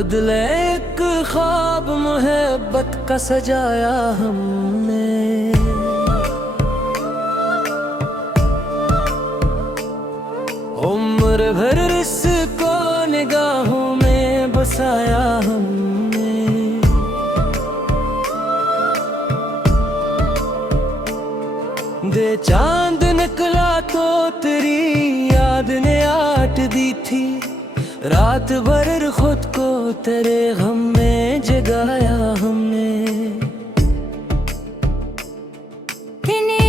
बदले एक ख्वाब मोहब्बत का सजाया हमने। उम्र भर इसको निगाहों में बसाया हमने। दे चांद निकला तो तेरी याद ने आट दी थी। रात भर खुद को तेरे गम में जगाया हमने।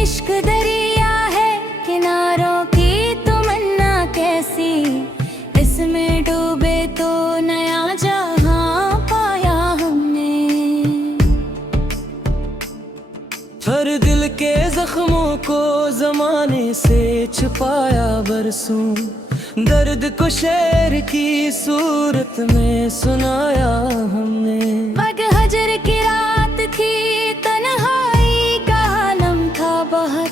इश्क दरिया है किनारों की तमन्ना कैसी, इसमें डूबे तो नया जहां पाया हमने। हर दिल के जख्मों को जमाने से छुपाया बरसों। दर्द को शेर की सूरत में सुनाया हमने। हजर की रात थी, तन्हाई का आलम था बहुत,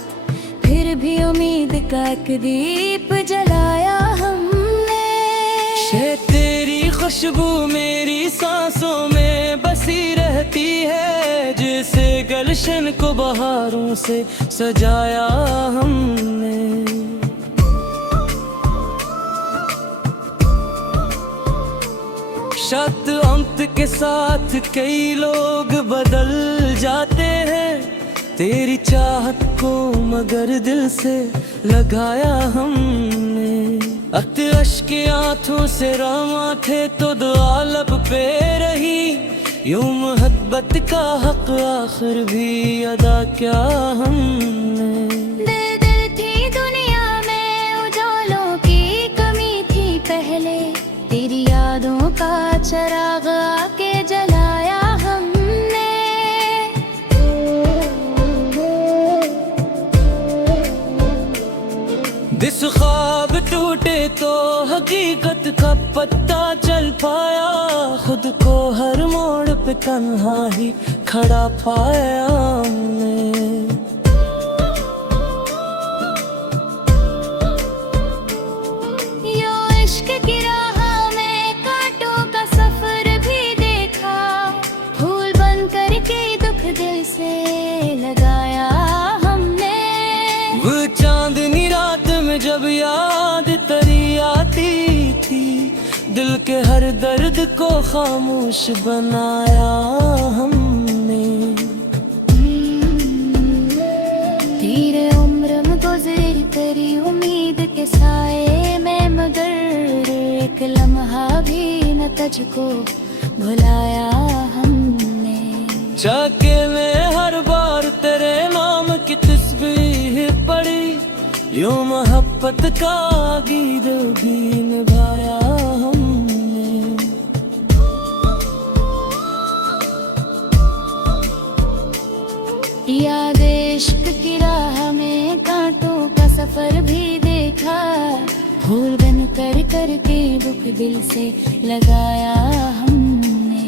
फिर भी उम्मीद का एक दीप जलाया हमने। तेरी खुशबू मेरी सांसों में बसी रहती है, जैसे गुलशन को बहारों से सजाया हमने। शत अंत के साथ कई लोग बदल जाते हैं, तेरी चाहत को मगर दिल से लगाया हमने। अश्क के आंखों से रमा थे तो दुआ लब पे रही, यूं मोहब्बत का हक आखिर भी अदा क्या हमने। दिल थी दुनिया में उजालों की कमी थी पहले, तेरी यादों का चराग आके जलाया हमने। दिस ख्वाब टूटे तो हकीकत का पता चल पाया, खुद को हर मोड़ पे तन्हा ही खड़ा पाया हमने। यो इश्क की राह में कांटों का सफर भी देखा, फूल बन करके दुख दिल से लगाया हमने। वो चांदनी रात में जब याद तेरी आती थी, दिल के हर दर्द को खामोश बनाया हमने। तेरे उम्र में गुजरी तेरी उम्मीद के साए में, मगर एक लम्हा भी न तुझको भुलाया हमने। जाके मैं हर बार तेरे नाम की तस्बीह पढ़ी, यूं मोहब्बत का गीत भी निभाया हमने। याद इश्क की राह में कांटों का सफर भी देखा, फूल बन कर करके दुख दिल से लगाया हमने।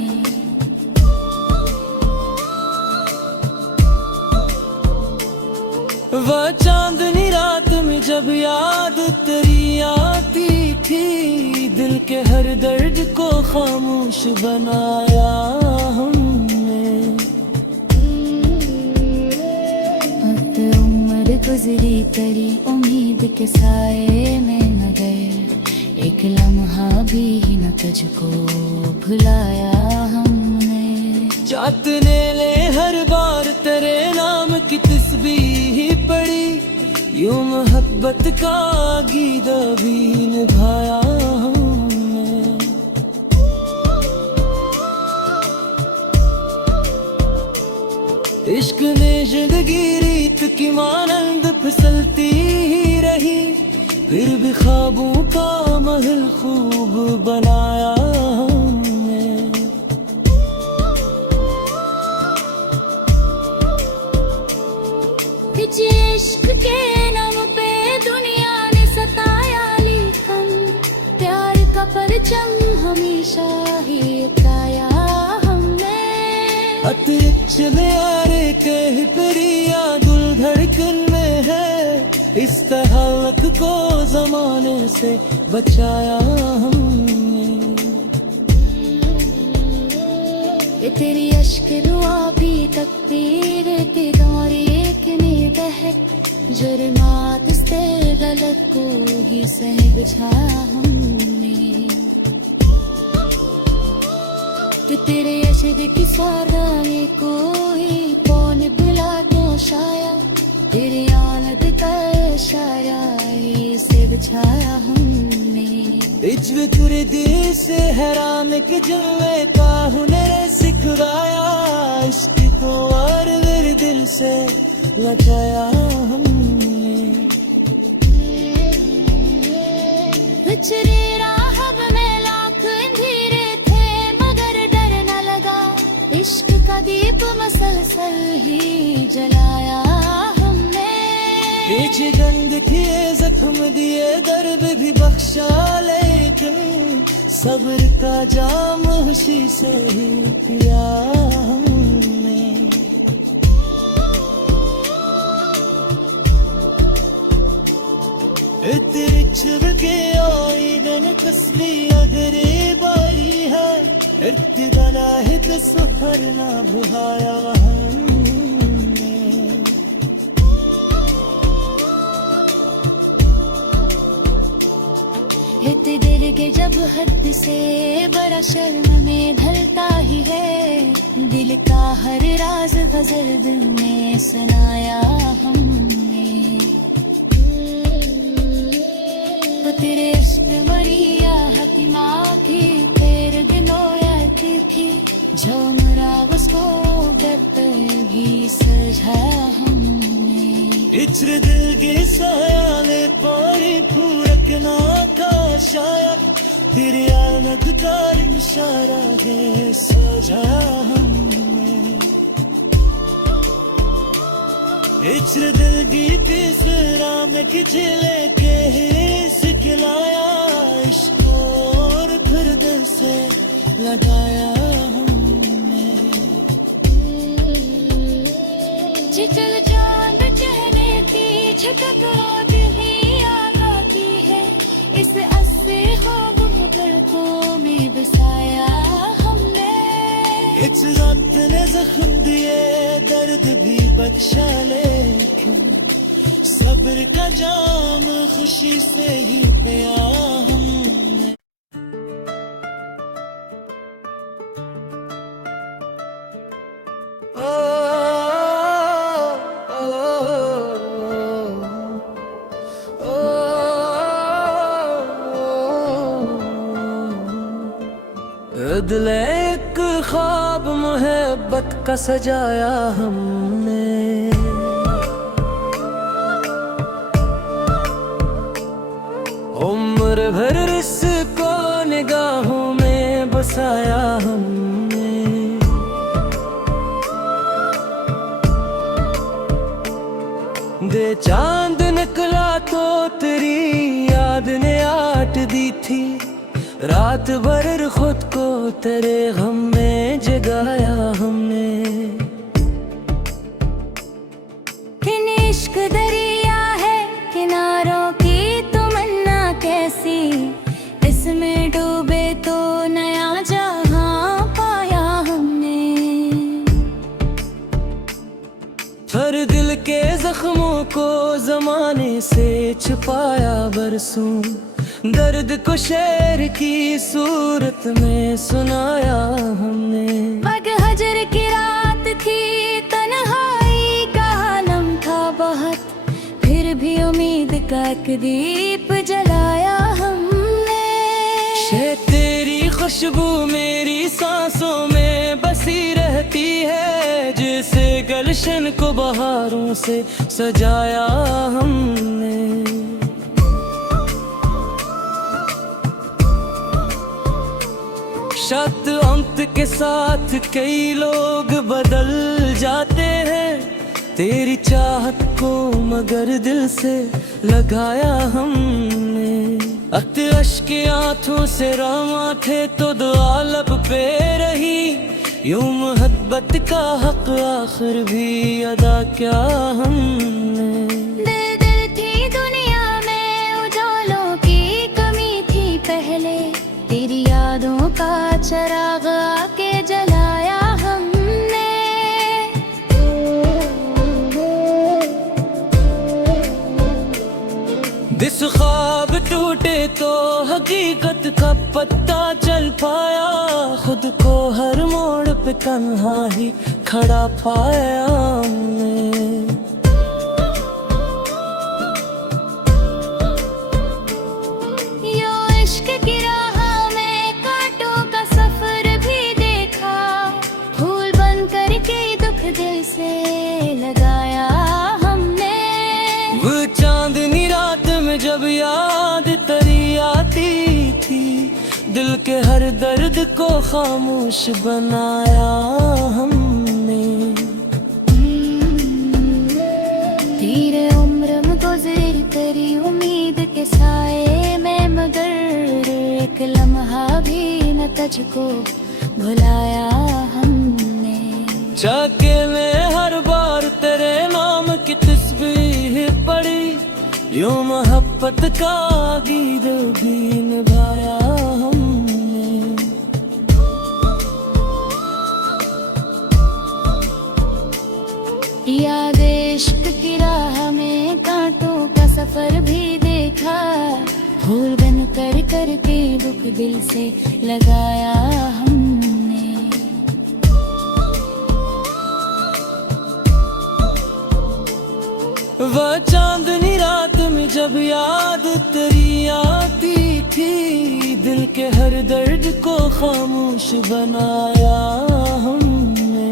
वह चांदनी रात में जब याद तेरी आती थी, दिल के हर दर्द को खामोश बनाया हमने। उम्र गुजरी तेरी उम्मीद के साए में, मगर एक लम्हा भी न तुझको भुलाया हमने। चाहतने ले हर बार तेरे नाम की तस्बीह पढ़ी, यूं मोहब्बत का गीत भी निभाया हमने। इश्क ने जिंदगी रीत की मानंद फिसलती ही रही, फिर भी ख्वाबों का महल खूब बनाया हमने। इश्क के नाम पे दुनिया ने सताया, लेकिन प्यार का परचम हमेशा ही उठाया हमने। चले आरे कह परिया दिल धड़कन में है, इस तरह को जमाने से बचाया हमने। ये तेरी अश्क रुआ भी तकदीर के दौरे में बहक जुर्मात से गलत को ही सह बिछा हमने। कि तेरे अशक की साराए कोई कौन बुला तो शाया तेरी आनत का इशारा से बिछाया हमने। इज्व तुरे दिल से हैरान के जलवे का हुनर सिखलाया इश्क को और मेरे दिल से लगाया हमने। विचरे राहब में लाख अंधेरे थे मगर डर न लगा इश्क का दीप मसलसल ही जलाया हमने। पीछे गंद किए जख्म दिए दर्द भी बख्शा लेकिन सब्र का जाम खुशी से ही पिया हमने। तेरी छुबके आईनन कसली अगर बारी है इर्तिबना है तो सफर ना भुलाया हमने। हित दिल के जब हद से बड़ा शर्म में ढलता ही है दिल का हर राज गजल दिल में सुनाया हमने। वो तेरे इश्क मरिया हकीमा की तेरे गिनोया थी जो मेरा उसको डरते भी सजाया हमने। इत्र दिल के सायाले पारी फूरकना का शायद तेरे आनत का इशारा है सजा हमने। इत्र दिल की तीसरा में खिचले के ही सिखलाया इश्क और फिर दिल से लगाया हमने। चिचल चांद चहने की झटक भी याद आती है इस अस्से ख्वाब मुगलकों में बसाया हमने। इस रात ने जख्म दिए दर्द भी बख्शा लेकिन सब्र का जाम खुशी से ही पिया हमने। दिल एक ख्वाब मोहब्बत का सजाया हमने। उम्र भर इसको निगाहों में बसाया हमने। दे चांद निकला तो तेरी याद ने आट दी थी रात भर खुद को तेरे गम में जगाया हमने। इश्क दरिया है किनारों की तमन्ना कैसी इसमें डूबे तो नया जहां पाया हमने। हर दिल के जख्मों को जमाने से छुपाया बरसों दर्द को शेर की सूरत में सुनाया हमने। मग हजर की रात थी तन्हाई का आलम था बहुत फिर भी उम्मीद का एक दीप जलाया हमने। शे तेरी खुशबू मेरी सांसों में बसी रहती है जैसे गलशन को बहारों से सजाया हमने। शत अंत के साथ कई लोग बदल जाते हैं तेरी चाहत को मगर दिल से लगाया हमने। अश्क के आंखों से रमा थे तो दुआ लब पे रही यूं मोहब्बत का हक आखिर भी अदा क्या हमने। दिल थी दुनिया में उजालों की कमी थी पहले तेरी यादों का चराग आके जलाया कुछ ख्वाब टूटे तो हकीकत का पत्ता चल पाया, खुद को हर मोड़ पे तन्हा ही खड़ा पाया हमने। यो इश्क की राह में कांटों का सफर भी देखा, फूल बन करके दुख दिल से लगाया हमने। वो चांदनी रात में जब याद तेरी आती थी, दिल के हर दर्द को खामोश बनाया हमने। तेरे उम्र में गुजर तेरी उम्मीद के साए में, मगर एक लम्हा भी न तुझको भुलाया हमने। जाके मैं हर बार तेरे नाम की तस्बीह पढ़ी, यूं मोहब्बत का गीत भी निभाया हमने। याद इश्क की राह में कांटों का सफर भी देखा, फूल बन कर करके दुख दिल से लगाया हमने। वह चांदनी रात में जब याद तेरी आती थी, दिल के हर दर्द को खामोश बनाया हमने।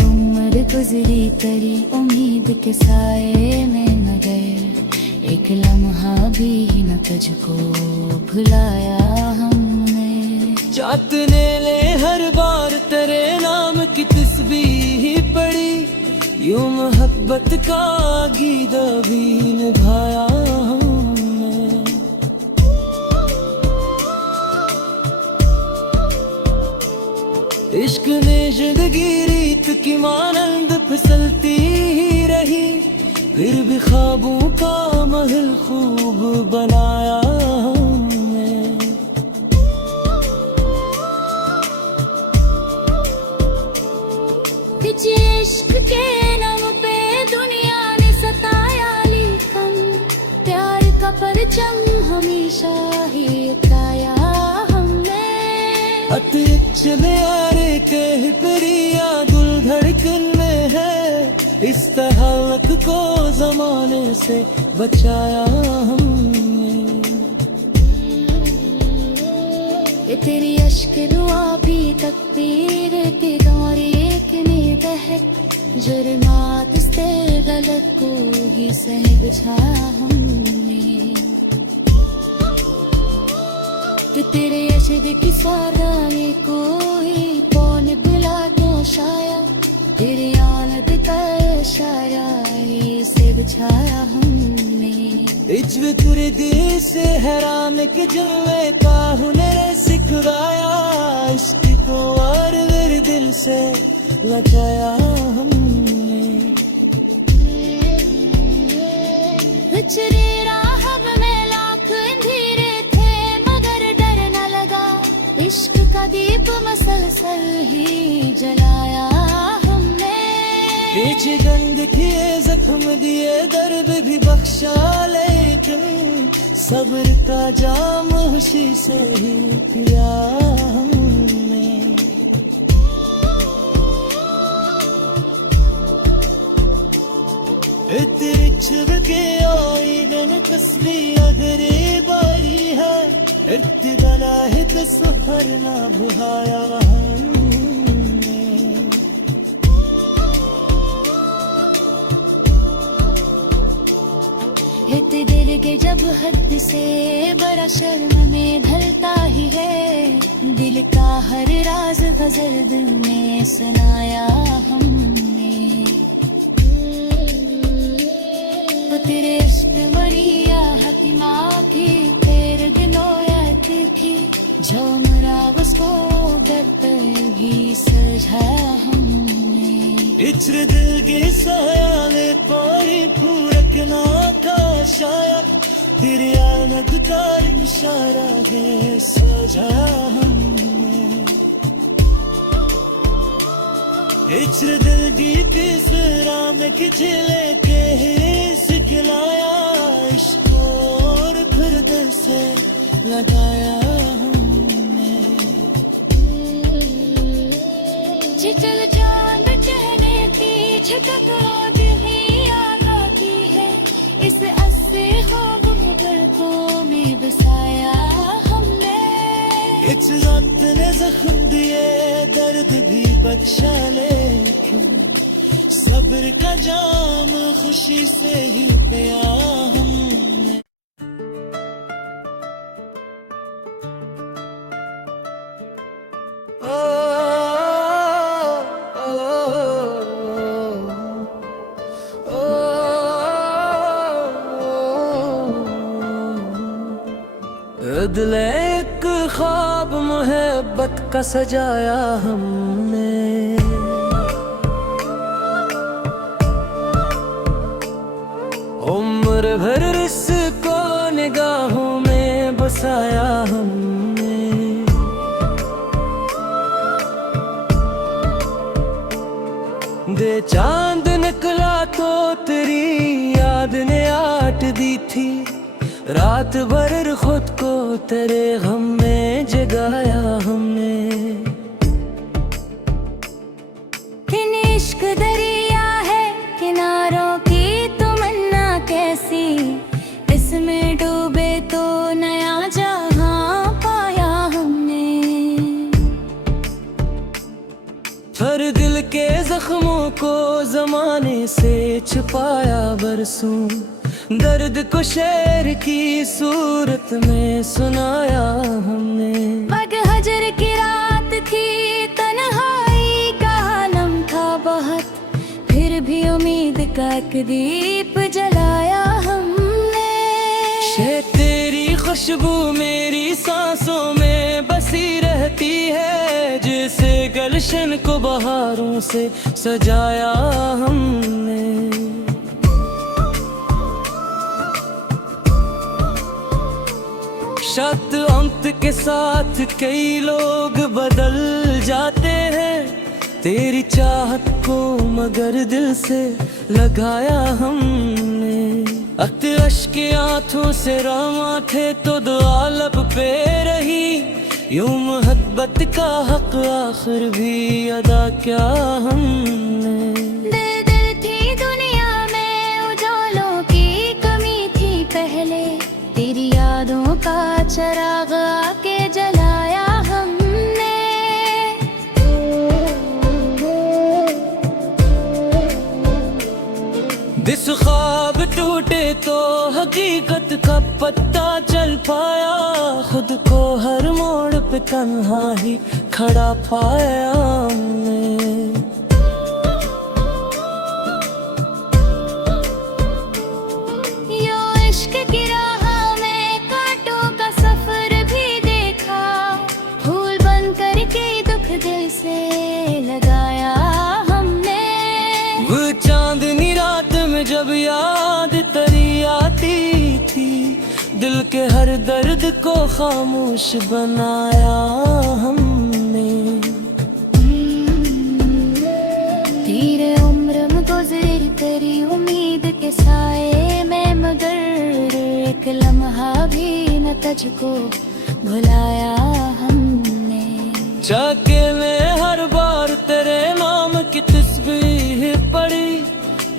उम्र गुजरी तेरी उम्मीद के साए में, मगर एक लम्हा भी न तुझको भुलाया हमने। जातने ले हर बार तेरे नाम की तस्बीह पढ़ी, यूं मोहब्बत का गीत भी निभाया हमने। इश्क ने जिंदगी रीत की मानंद फिसलती ही रही, फिर भी ख्वाबों का महल खूब बनाया हमने। तुझे इश्क के नाम पे दुनिया ने सताया, लेकिन प्यार का परचम हमेशा ही उठाया हमने। चले आरे कह प्रिया दिल धड़कन में है, इस तरह को जमाने से बचाया हमने। ये तेरी अश्क रुआ भी तकदीर के दौरे एक ने बहक, जुर्मात से गलत को ही सह बिछाया हमने। कि तेरे अशद की साराए कोई कौन बुला तो शाया, तेरी आनत का शायरी से बिछाया हमने। इज्व तुरे दिल से हैरान के जलवे का हुनर सिखलाया, इश्क को और मेरे दिल से लगाया हमने। विचरे राह में लाख अंधेरे थे, मगर डर न लगा, इश्क का दीप मसलसल ही जलाया हमने। पीछे गंद किए जख्म दिए दर्द भी बख्शा, लेकिन सब्र का जाम खुशी से ही पिया हमने। तेरे छुपके आईगन तस्ली अगर बारी है, इत्तिबला है तो सफर ना भुलाया हमने। हित दिल के जब हद से बड़ा शर्म में ढलता ही है, दिल का हर राज गजल दिल में सुनाया हमने। वो तेरे इश्क मरिया हकीमा की तेरे दिलोया थी, जो मरा उसको दर्द भी सजाया हमने। इच्र दिल के सायाले पारी पूरक ना था शायद, तेरे आनत का इशारा है सजा हमने। İçri dilgi kisramek chile ke सिखलाया इश्क और फिर दिल से लगाया हमने चल चांद चेहरे की झटक ही याद आती है इस अस्से ख्वाब पलकों में बसाया हमने इस वक्त ने जख्म दिए दर्द भी बख्शा लेकिन सब्र का जाम खुशी से ही पिया हमने दिल एक ख्वाब मोहब्बत का सजाया हमने उम्र भर इसको निगाहों में बसाया हमने दे चांद निकला तो तेरी याद ने आट दी थी रात भर खुद को तेरे गम में जगाया हमने इश्क दरिया है किनारों की तमन्ना कैसी इसमें डूबे तो नया जहां पाया हमने हर दिल के जख्मों को जमाने से छुपाया बरसों दर्द को शेर की सूरत में सुनाया हमने मग हजर की रात थी तन्हाई का आलम था बहुत फिर भी उम्मीद का एक दीप जलाया हमने शे तेरी खुशबू मेरी सांसों में बसी रहती है जैसे गलशन को बहारों से सजाया हमने शत अंत के साथ कई लोग बदल जाते हैं तेरी चाहत को मगर दिल से लगाया हमने अश्क के आंखों से रमा थे तो दुआ लब पे रही यूं मोहब्बत का हक आखिर भी अदा क्या हमने दिल थी दुनिया में उजालों की कमी थी पहले तेरी यादों का चराग आके जलाया हमने दिस ख्वाब टूटे तो हकीकत का पत्ता चल पाया खुद को हर मोड़ पे तन्हा ही खड़ा पाया हमने यो इश्क की राह में कांटों का सफर भी देखा फूल बन करके दुख दिल से लगाया हमने वो चांदनी रात में जब याद तेरी आती थी दिल के हर दर्द को खामोश बनाया हमने तेरे उम्र में गुजर तेरी उम्मीद के साए में मगर एक लम्हा भी न तुझको भुलाया हमने जाके में हर बार तेरे नाम की तस्वीर पड़ी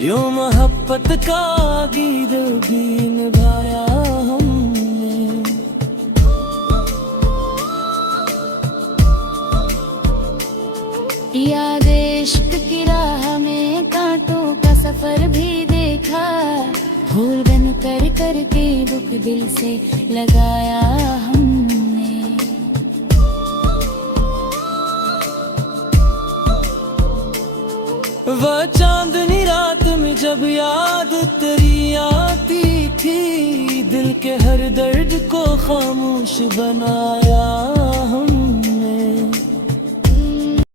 यूं मोहब्बत का गीत भी निभाया हमने याद इश्क की राह में कांटों का सफर भी देखा फूल बन कर करके दुख दिल से लगाया हमने वह चांदनी रात में जब याद तेरी आती थी दिल के हर दर्द को खामोश बनाया